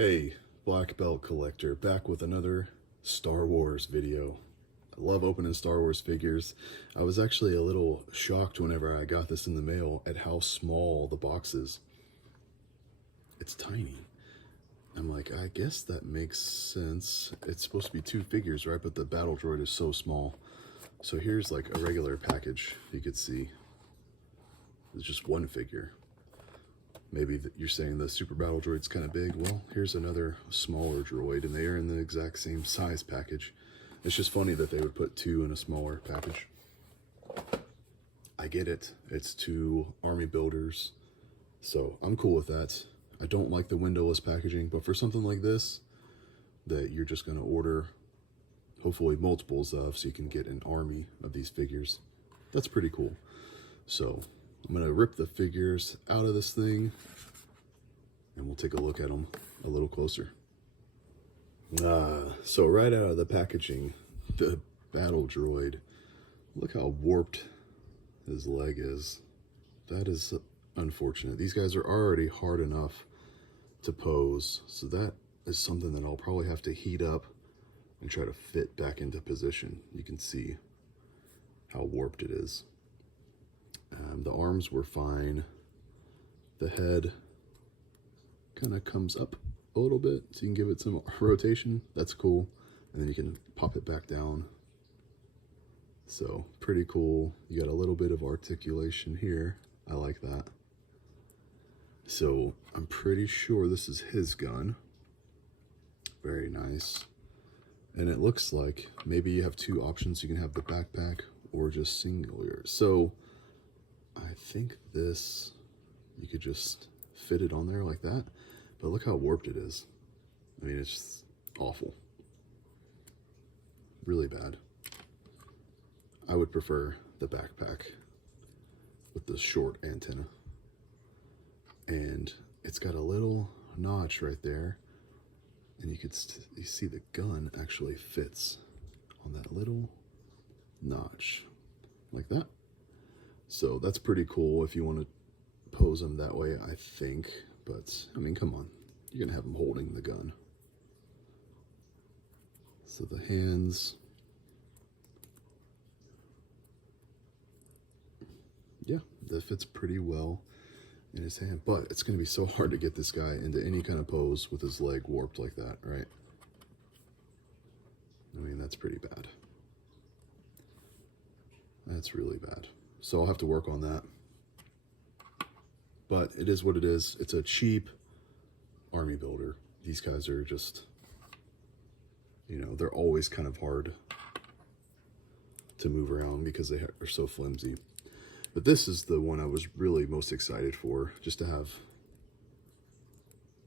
Hey, Black Belt Collector, back with another Star Wars video. I love opening Star Wars figures. I was actually a little shocked whenever I got this in the mail at how small the box is. It's tiny. I'm like, I guess that makes sense. It's supposed to be two figures, right? But the Battledroid is so small. So here's like a regular package, you could see. It's just one figure. Maybe you're saying the Super Battledroid's kind of big. Well, here's another smaller droid, and they are in the exact same size package. It's just funny that they would put two in a smaller package. I get it. It's two army builders, so I'm cool with that. I don't like the windowless packaging, but for something like this, that you're just going to order, hopefully multiples of, so you can get an army of these figures, that's pretty cool. So I'm going to rip the figures out of this thing, and we'll take a look at them a little closer. So right out of the packaging, the Battledroid, look how warped his leg is. That is unfortunate. These guys are already hard enough to pose, so that is something that I'll probably have to heat up and try to fit back into position. You can see how warped it is. The arms were fine. The head kind of comes up a little bit, so you can give it some rotation. That's cool. And then you can pop it back down. So pretty cool. You got a little bit of articulation here. I like that. So I'm pretty sure this is his gun. Very nice. And it looks like maybe you have two options. You can have the backpack or just singular. So I think this, you could just fit it on there like that, but look how warped it is. I mean, it's just awful. Really bad. I would prefer the backpack with the short antenna. And it's got a little notch right there, and you see the gun actually fits on that little notch, like that. So that's pretty cool if you want to pose them that way, I think. But, I mean, come on. You're going to have them holding the gun. So the hands. Yeah, that fits pretty well in his hand. But it's going to be so hard to get this guy into any kind of pose with his leg warped like that, right? I mean, that's pretty bad. That's really bad. So I'll have to work on that. But it is what it is. It's a cheap army builder. These guys are just, you know, they're always kind of hard to move around because they are so flimsy. But this is the one I was really most excited for, just to have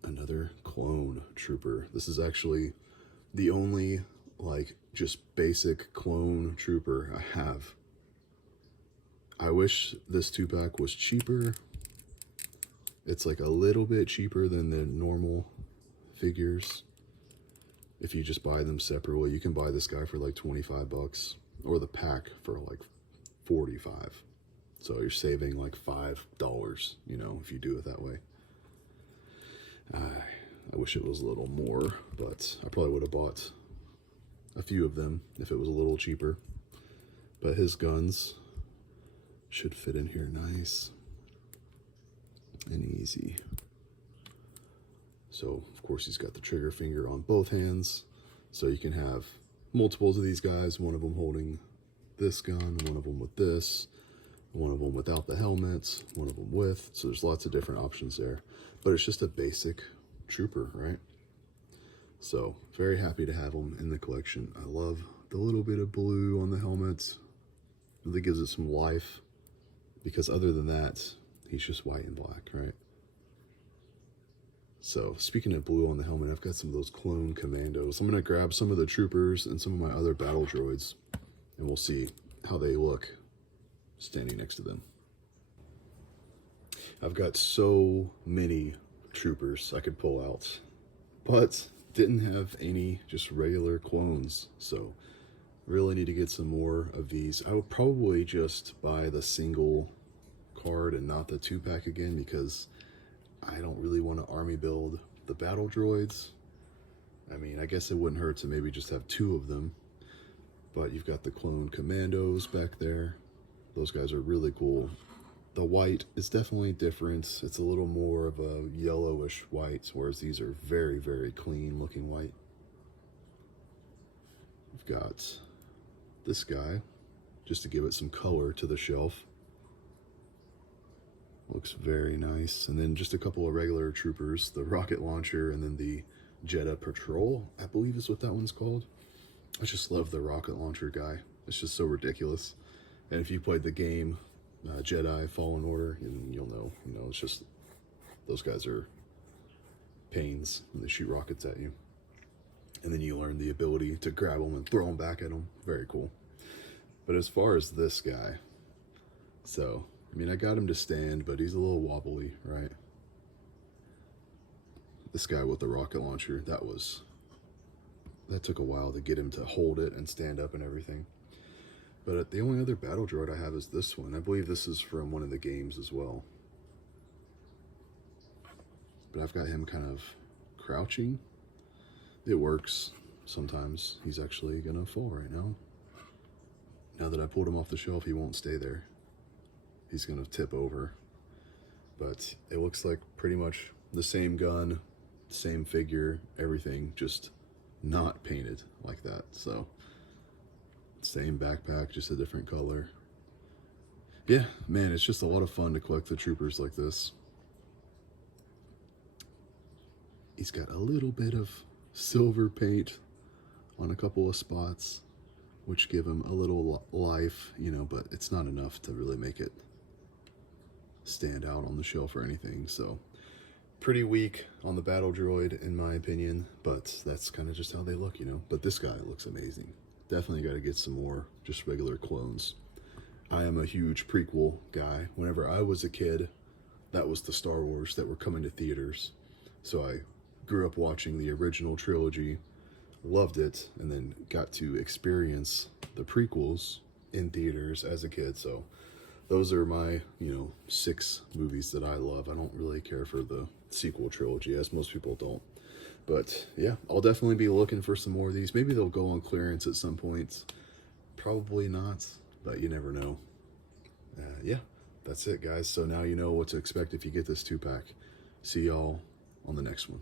another clone trooper. This is actually the only, like, just basic clone trooper I have. I wish this 2-pack was cheaper. It's like a little bit cheaper than the normal figures. If you just buy them separately, you can buy this guy for like 25 bucks, or the pack for like 45. So you're saving like $5, you know, if you do it that way. I wish it was a little more, but I probably would have bought a few of them if it was a little cheaper. But his guns should fit in here nice and easy. So, of course, he's got the trigger finger on both hands. So you can have multiples of these guys, one of them holding this gun, one of them with this, one of them without the helmet, one of them with. So there's lots of different options there. But it's just a basic trooper, right? So, very happy to have him in the collection. I love the little bit of blue on the helmet. Really gives it some life. Because other than that, he's just white and black, right? So, speaking of blue on the helmet, I've got some of those clone commandos. I'm going to grab some of the troopers and some of my other battle droids, and we'll see how they look standing next to them. I've got so many troopers I could pull out, but didn't have any just regular clones, so really need to get some more of these. I would probably just buy the single card and not the 2-pack again, because I don't really want to army build the Battledroids. I mean, I guess it wouldn't hurt to maybe just have 2 of them. But you've got the clone commandos back there. Those guys are really cool. The white is definitely different. It's a little more of a yellowish white, whereas these are very, very clean looking white. We've got this guy, just to give it some color to the shelf. Looks very nice. And then just a couple of regular troopers, the rocket launcher and then the Jedha Patrol, I believe is what that one's called. I just love the rocket launcher guy. It's just so ridiculous. And if you played the game Jedi Fallen Order, and you'll know, it's just, those guys are pains when they shoot rockets at you. And then you learn the ability to grab them and throw them back at them. Very cool. But as far as this guy, so, I mean, I got him to stand, but he's a little wobbly, right? This guy with the rocket launcher, that took a while to get him to hold it and stand up and everything. But the only other battle droid I have is this one. I believe this is from one of the games as well. But I've got him kind of crouching. It works sometimes. He's actually gonna fall right now. Now that I pulled him off the shelf, he won't stay there. He's gonna tip over. But it looks like pretty much the same gun, same figure, everything, just not painted like that. So same backpack, just a different color. Yeah, man, it's just a lot of fun to collect the troopers like this. He's got a little bit of silver paint on a couple of spots, which give him a little life, but it's not enough to really make it stand out on the shelf or anything. So pretty weak on the battle droid in my opinion, but that's kind of just how they look, But this guy looks amazing. Definitely got to get some more just regular clones. I am a huge prequel guy. Whenever I was a kid, that was the Star Wars that were coming to theaters. So I grew up watching the original trilogy, loved it, and then got to experience the prequels in theaters as a kid. So those are my, 6 movies that I love. I don't really care for the sequel trilogy, as most people don't. But yeah, I'll definitely be looking for some more of these. Maybe they'll go on clearance at some point. Probably not, but you never know. Yeah, that's it, guys. So now you know what to expect if you get this 2-pack. See y'all on the next one.